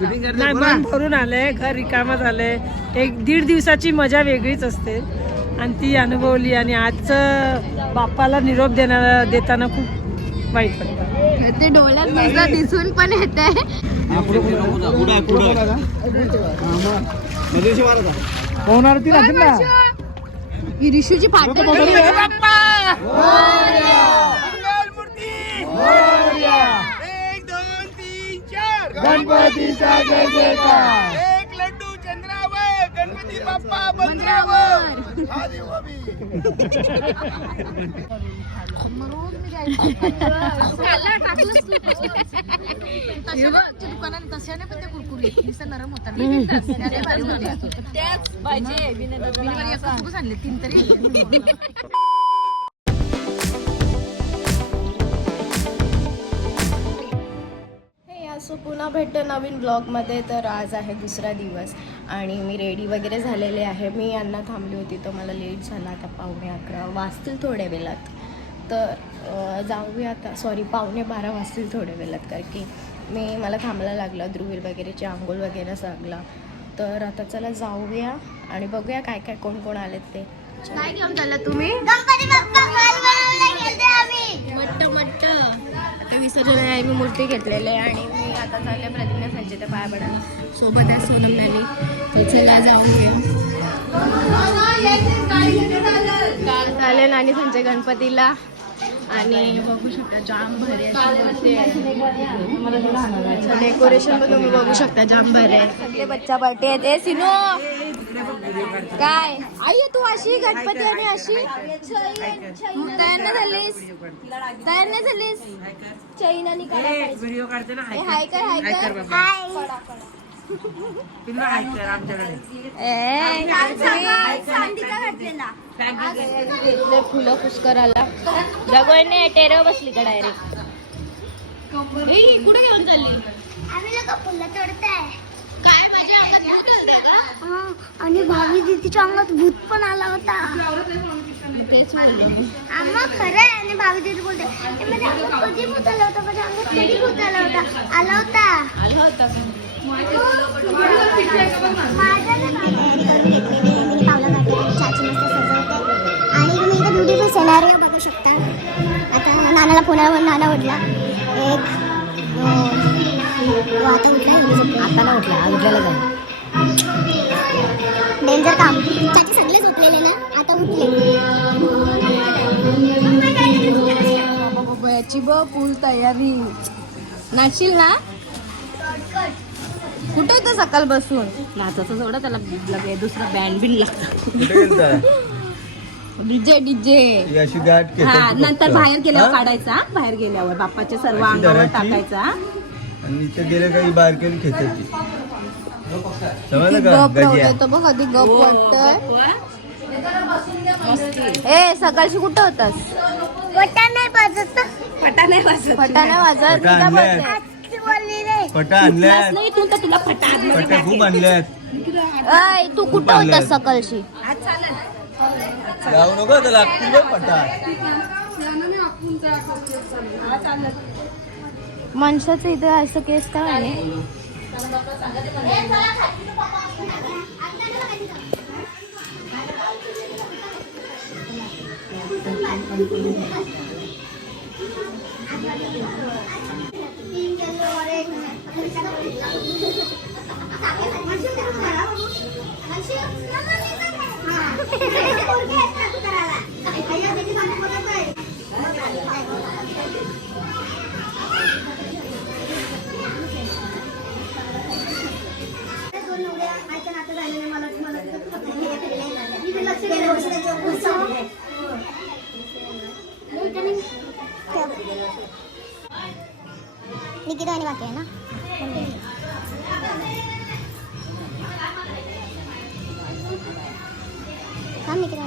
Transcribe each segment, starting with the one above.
नाही, मन भरून आलंय, घर रिकामं झालंय. 1-1.5 दिवसाची मजा वेगळीच असते आणि ती अनुभवली. आणि आजचं बाप्पाला निरोप देताना खूप वाईट वाटतं. ते डोळ्यात नुसतं दिसून पण येते. रिशूची फाट गणपतीचा जय जयकार. एक लड्डू चंद्रावर, गणपती बाप्पा मंदिरावर. दुकानात तशाने पण ते कुरकुरीत नरम होतात. आणले 3 तरी. सो पुन्हा भेटतो नवीन ब्लॉगमध्ये. तर आज आहे दुसरा दिवस आणि मी रेडी वगैरे झालेले आहे. मी यांना थांबली होती तर मला लेट झाला. आता 11:15 वाजतील थोड्या वेळात. तर जाऊया आता. सॉरी 11:15 वाजतील थोड्या वेळात, कारण की मला थांबायला लागला. ध्रुवीर वगैरेची आंघोळ वगैरे लागला. तर आता चला जाऊया आणि बघूया काय काय कोण कोण आलेत ते. काय घेऊन चालला तुम्ही? गणपती बाप्पा मट्ट आता विसर्जन आहे. मी मूर्ती घेतलेली आहे आणि मी आता चालले प्रतिज्ञा संचेच्या पाया पडायला. सोबत आहे सोनम मॅनी. तर चला जाऊया. काल चालेल आणि संजय गणपतीला. आणि बघू शकता जाम भारी डेकोरेशन पण तुम्ही बघू शकता. जाम भारी आहे. सगळे बच्चा पार्टी आहेत. ए सिनो काय आई तू अशी गणपती आणि अशी तयार नाही झालीस? तयार नाही झालीस? चैन आणि व्हिडिओ काढते ना. हाय कर हाय कर फुलं पुष्कराला जगोयने टेरेवर बसली का डायरेक्ट. कुठे घेऊन चालली? आम्ही लोक फुलं तोडताय. काय माझ्या अंगात भूत आलंय का? आणि भावी दीदीच्या अंगात भूत पण आला होता. तेच बोललो आम्हा खरं आहे. आणि भावी दीदी बोलते माझ्या अंगात कधी भूत आला होता? माझ्या अंगात कधी भूत आला होता? आला होता आणि तुम्ही इथे ब्युटिफुल सिनारिओ बघू शकता. आता नानाला पुण्यावर नाना उठला. आता नाही उठला उठलेला जाईल. डेंजर काम. चाची सगळे झोपलेले ना, आता उठले. याची फुल तयारी. नाचशील ना? कुठे येतं सकाळ बसून नाचाचं सोडा. त्याला दुसरा बँड बिन लागतं. डीजे हा नंतर बाहेर गेल्यावर काढायचा. बाहेर गेल्यावर बाप्पाच्या सर्व अंगावर टाकायचा. आणि ते गेले काही बारकेली खेचायची. बघ कधी गप वाटतंय. ए सकाळशी कुठं होतास? पटा नाही वाजत. फटा आणल्यात. तुला फटा खूप आणल्यात. तू कुठं होतास सकाळशी? जाऊ नको तर लागतील बघ फटा. माणसाचं इथं असं केस काय आहे? निकिता आणि बाकी आहे ना. निकिता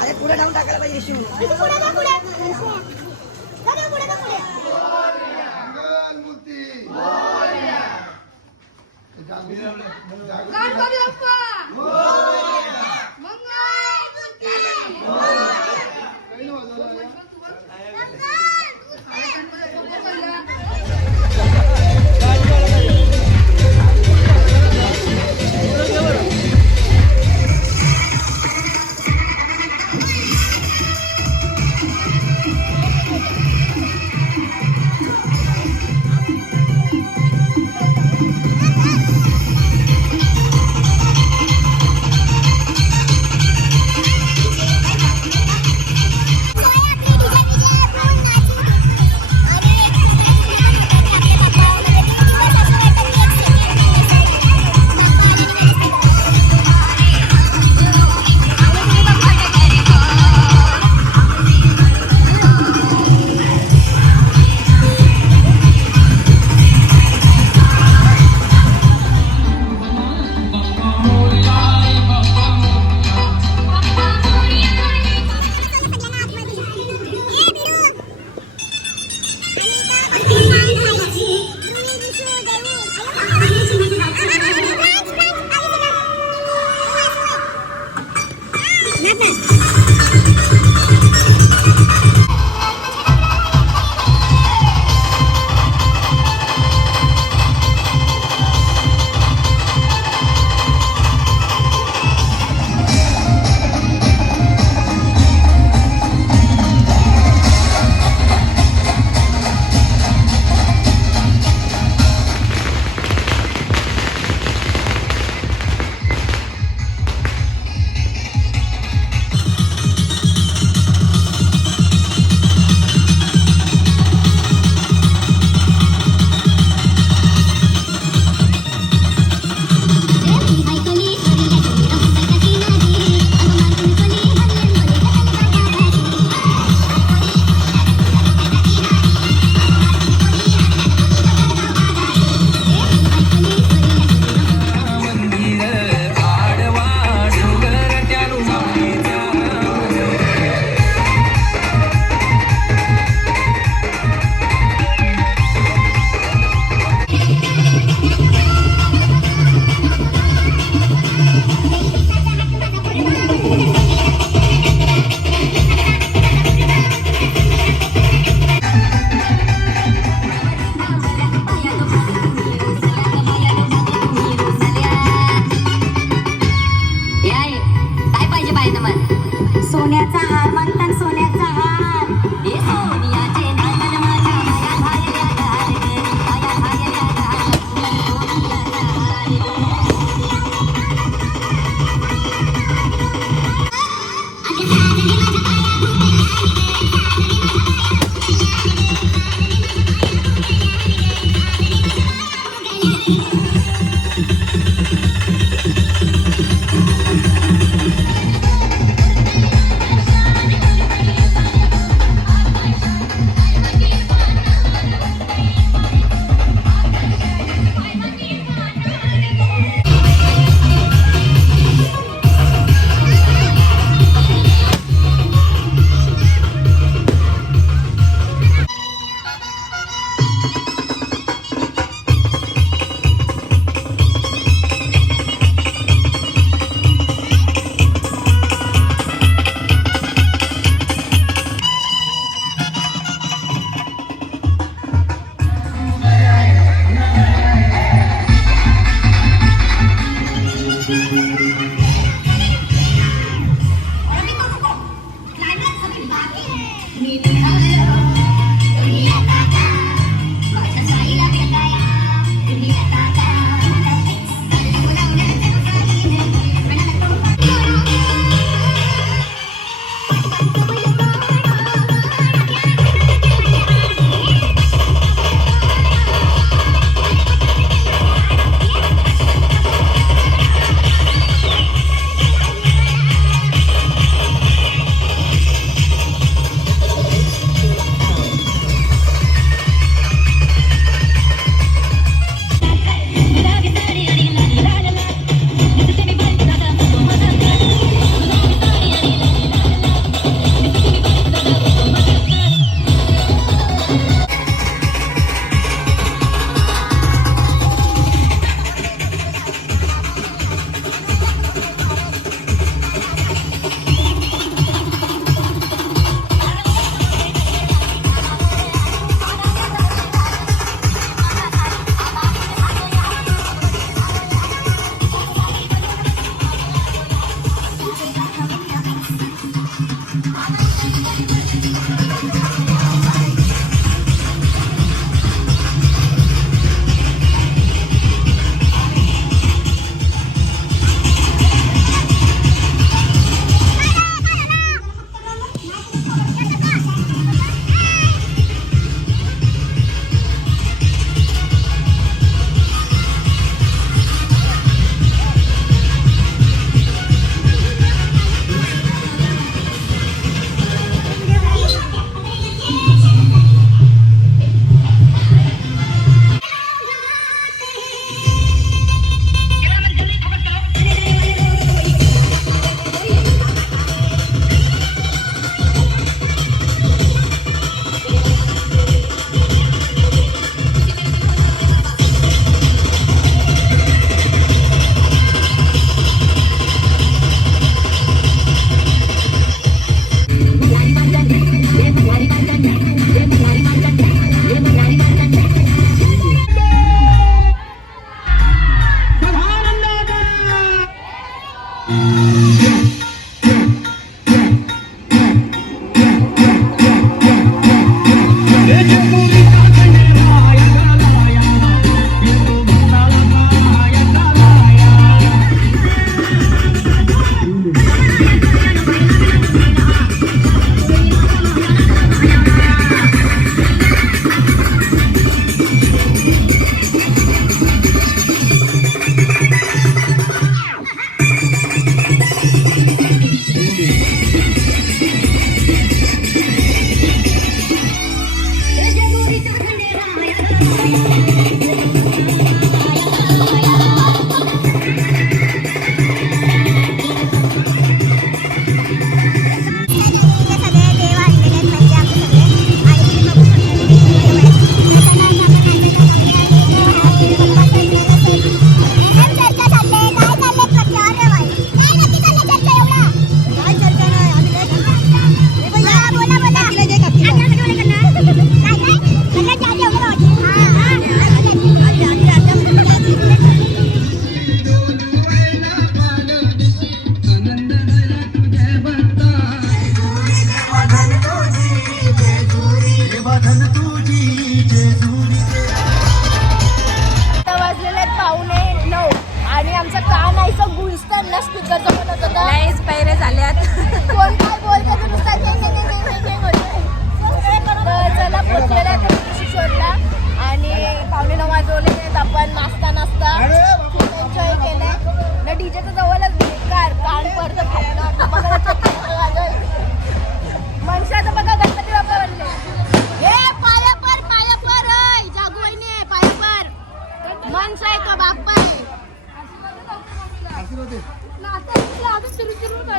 अरे पुढे जाऊन टाकायला पाहिजे शिव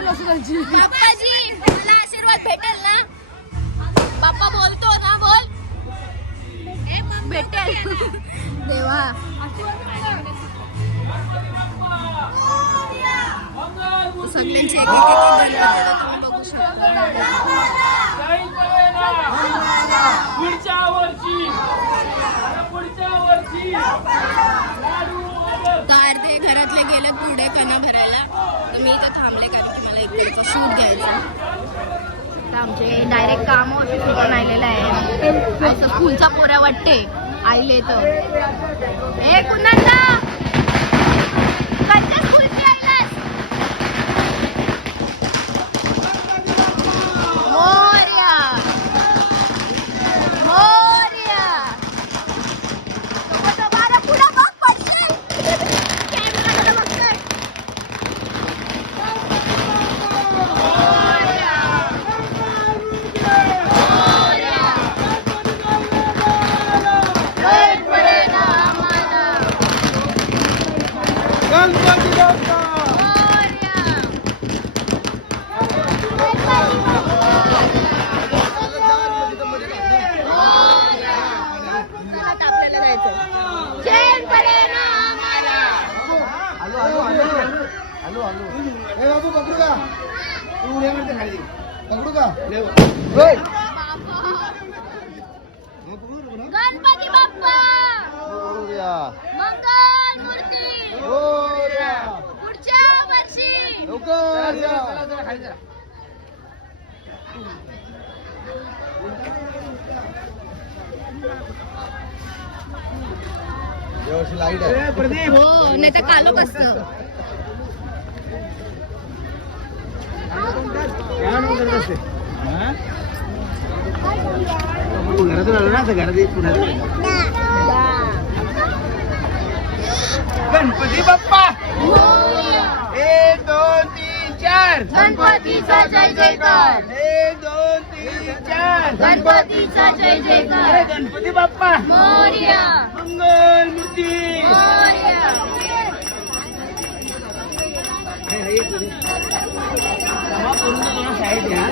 बाप्पाजी मला आशीर्वाद भेटेल ना? बाप्पा बोलतो ना, बोल भेटेल देवा. सगळ्यांचे एक बघू शकतो. तर ते घरातले गेले पुढे कणा भरायला, तर मी इथं थांबले कारण की मला इकडे शूट घ्यायचा. तर आमचे डायरेक्ट काम ऑफिसमधून आलेलं आहे. असं स्कूलचा पोऱ्या वाटते आईले तर. ए कुणाला कच्च्या स्कूलची आईलास मोरया मोरया. पुढं बघ पडशील. कॅमेराकडे बघतोय. गणपती बाप्पा हे बाबू पकडू का तू उड्यामध्ये खाली पकडू का गणपती बाप्पा मंगल मूर्ती पुढच्या वर्षी लाईट आहे प्रदीप. हो नाही तर कालो कसं. घरातून आलो ना घरात गणपती बाप्पा 1 2 3 4 गणपतीचा जय जयकार. 1 2 3 4 गणपतीचा जय जयकार. गणपती बाप्पा मोरया मंगल मूर्ती. मोरया. साईड या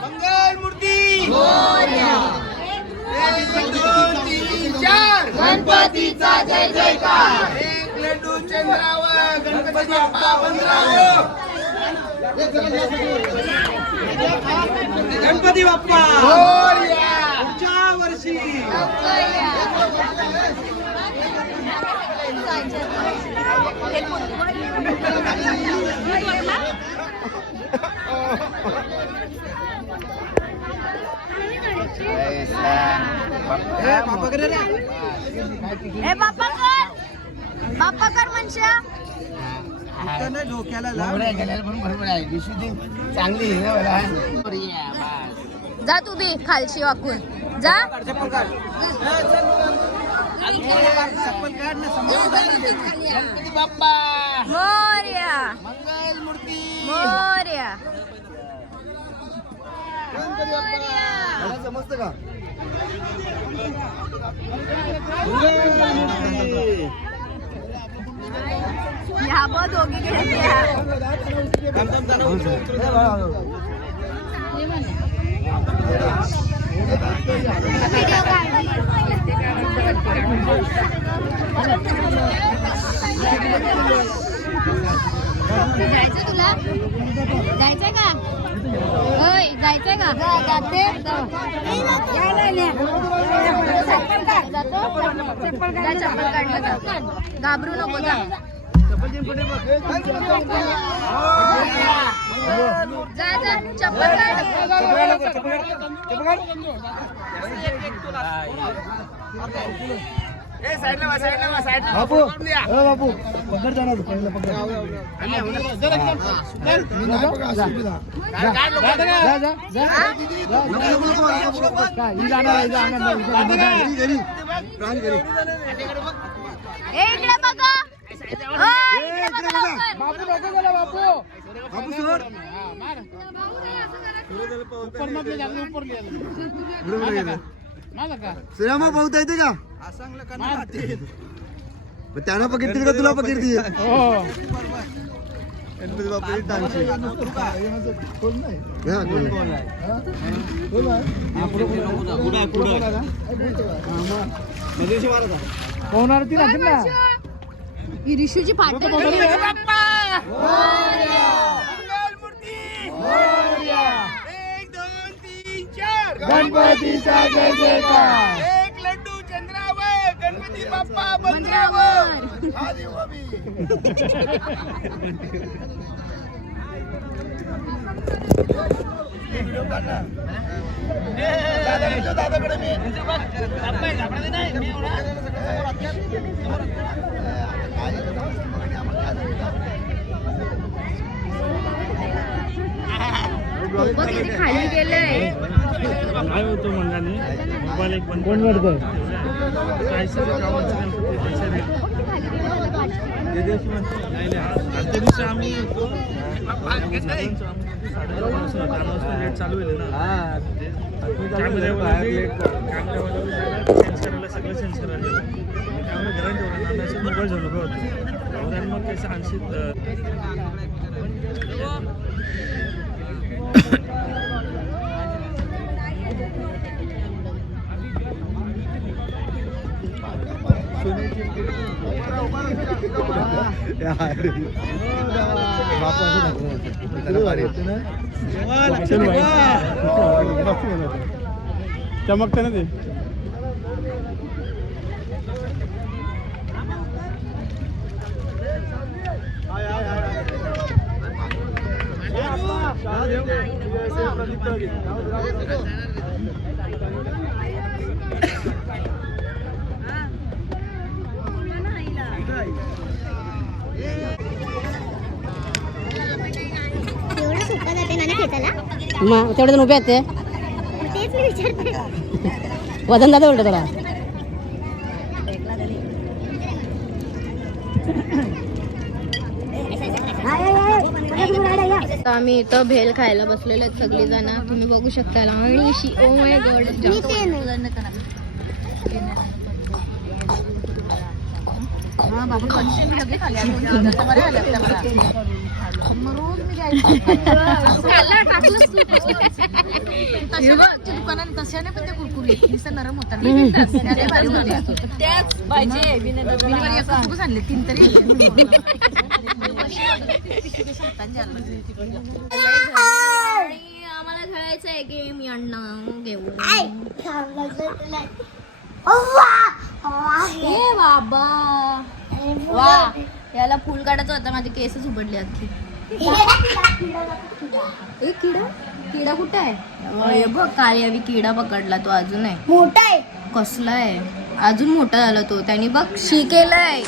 मंगल मूर्ती. 1 2 3 4 गणपतीचा जय जयकार. 1 लड्डू चंद्रावर गणपती बाप्पा पंधरावं. गणपती बाप्पा पुढच्या वर्षी. हे बाप्पा कर म्हणशा. डोक्याला चांगली जा तू बी खालशी वाकून जा. गणपती बाप्पा मोरया मंगल मूर्ती. मोरया. गणपती बाप्पा समजतं का. ह्या बघ दोघी घेतल्या. जायचं तुला जायचंय का. होय जायचंय का. जाते चप्पल काढलं का. घाबरू नको जा. जा जा चप्पल काढ. बापू बापू पकड जाणार पहिलं पकड इकडे बघा. बापू नको गेला बापू बापू सोड श्रीरामा पाहता येते का त्यांना पकडतील का तुला पकडतील गणपती बाप्पा ही रिशूची पाठ गणपतीचा जय जयकार एक लड्डू चंद्रावर गणपती बाप्पा बंदरावर दादाकडे मी बघ किती खाली गेलंय. काय होतो मंगाने मोबाईल एक बंद कोण करतोय आजच्या दिवशी आम्ही लेट चालू आहे ना कॅमेऱ्यावाला चेंज करायला सगळं चेंज करायला कॅमेरा घरात ठेवला मोबाईल झालो होतं मग कसं आणशील चमकते ना ते एवढं सुका जाते ना खेळताना मग तेवढं जण उभे आहेत ते तेच मी विचारते वजन जातं उलट तुला तर आम्ही इथं भेल खायला बसलेलो आहेत सगळी जण तुम्ही बघू शकता आणि ओ माय गॉड दुकानात तशाने पण ते कुरकुरीत निसं नरम होतात त्याच पाहिजे आणले 3 तरी आम्हाला खेळायचं आहे गेम यांना घेऊन ए बाबा वा याला फुल काढायचं होतं माझे केसच उघडले अख्खी एक किडा कुठे आहे बघ काळ्यावी किडा पकडला तो अजून आहे मोठा आहे कसला आहे अजून मोठा झाला तो त्याने बघ शी केलाय